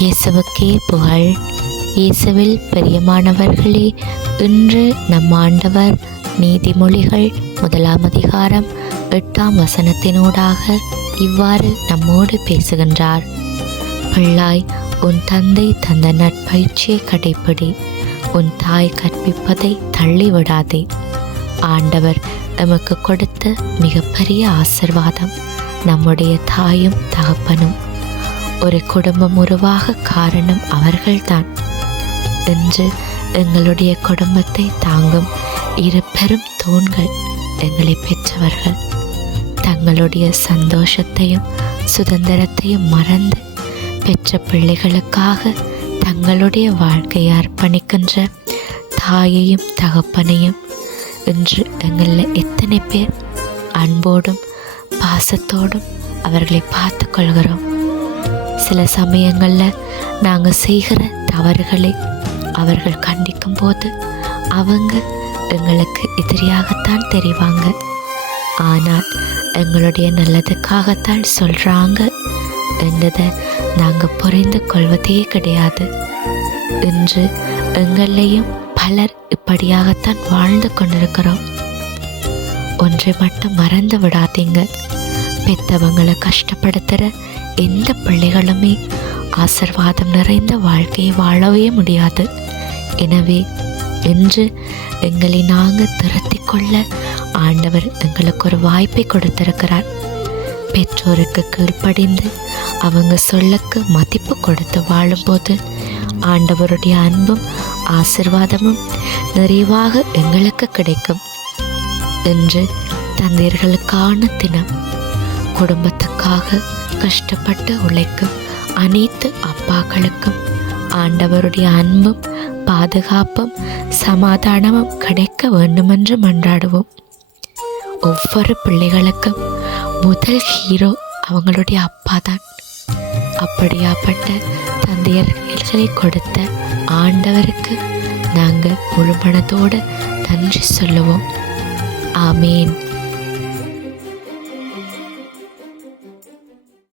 இயேசுவுக்கே புகழ். இயேசுவில் பெரியமானவர்களே இன்று நம் ஆண்டவர் நீதிமொழிகள் முதலாம் அதிகாரம் எட்டாம் வசனத்தினூடாக இவ்வாறு நம்மோடு பேசுகின்றார். பிள்ளாய் உன் தந்தை தந்த நட்பயிற்சியை கடைப்பிடி. உன் தாய் கற்பிப்பதை தள்ளிவிடாதே. ஆண்டவர் நமக்கு கொடுத்த மிகப்பெரிய ஆசிர்வாதம் நம்முடைய தாயும் தகப்பனும். ஒரு குடும்பம் உருவாக காரணம் அவர்கள்தான். இன்று எங்களுடைய குடும்பத்தை தாங்கும் இரு பெரும் தூண்கள் எங்களை பெற்றவர்கள். தங்களுடைய சந்தோஷத்தையும் சுதந்திரத்தையும் மறந்து பெற்ற பிள்ளைகளுக்காக தங்களுடைய வாழ்க்கையை அர்ப்பணிக்கின்ற தாயையும் தகப்பனையும் இன்று எங்களில் எத்தனை பேர் அன்போடும் பாசத்தோடும் அவர்களை பார்த்து கொள்கிறோம். சில சமயங்களில் நாங்கள் செய்கிற தவறுகளை அவர்கள் கண்டிக்கும் போது அவங்க எங்களுக்கு எதிரியாகத்தான் தெரிவாங்க. ஆனால் எங்களுடைய நல்லதுக்காகத்தான் சொல்கிறாங்க என்றதை நாங்கள் புரிந்து கொள்வதே கிடையாது. இன்று எங்களையும் பலர் இப்படியாகத்தான் வாழ்ந்து கொண்டிருக்கிறோம். ஒன்றை மட்டும் மறந்து விடாதீங்க. பெத்தவங்களை கஷ்டப்படுத்துகிற எந்த பிள்ளைகளுமே ஆசிர்வாதம் நிறைந்த வாழ்க்கையை வாழவே முடியாது. எனவே என்று எங்களை நாங்கள் திருத்தி கொள்ள ஆண்டவர் எங்களுக்கு ஒரு வாய்ப்பை கொடுத்திருக்கிறார். பெற்றோருக்கு கீழ்ப்படிந்து அவங்க சொல்லுக்கு மதிப்பு கொடுத்து வாழும்போது ஆண்டவருடைய அன்பும் ஆசிர்வாதமும் நிறைவாக எங்களுக்கு கிடைக்கும். என்று தந்தையர்களுக்கான தினம். குடும்பத்துக்காக கஷ்டப்பட்டு உழைக்கும் அனைத்து அப்பாக்களுக்கும் ஆண்டவருடைய அன்பும் பாதுகாப்பும் சமாதானமும் கிடைக்க வேண்டுமென்று மன்றாடுவோம். ஒவ்வொரு பிள்ளைகளுக்கும் முதல் ஹீரோ அவங்களுடைய அப்பா தான் அப்படியாப்பட்ட தந்தையர்களை கொடுத்த ஆண்டவருக்கு நாங்கள் முழு மனதோடு நன்றி சொல்லுவோம். ஆமேன்.